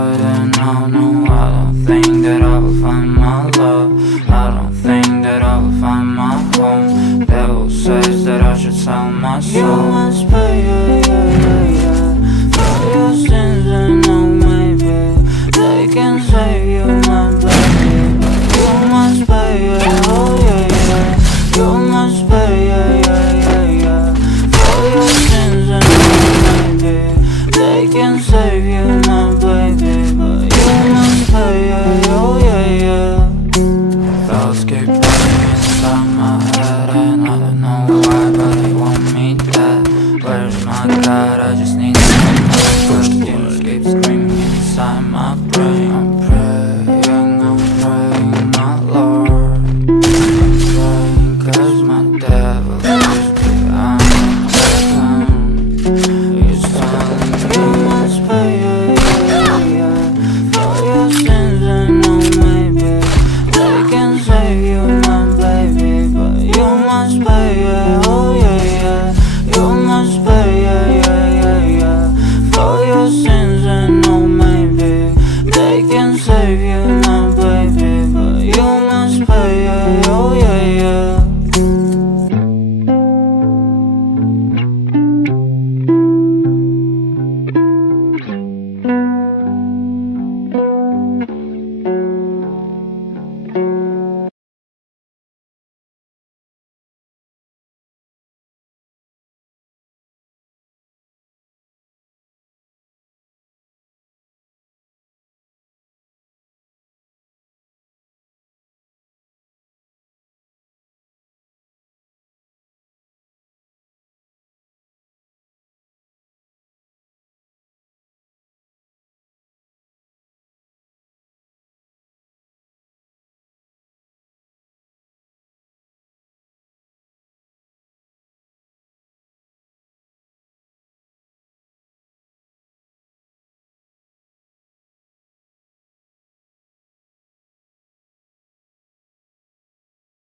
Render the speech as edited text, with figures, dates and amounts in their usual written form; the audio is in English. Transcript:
head and no, I don't think that I will find my love. I don't think that I will find my home. Devil says that I should sell my soul. You must pay, for your sins and no, maybe they can save you, my baby. But you must pay, oh yeah. You must pay, for your sins and no, maybe they can save you, my baby. But you must pay, oh yeah. Thoughts keep running inside my head and I don't know why, but they want me dead. Where's my God? I just need some help. Questions keep screaming.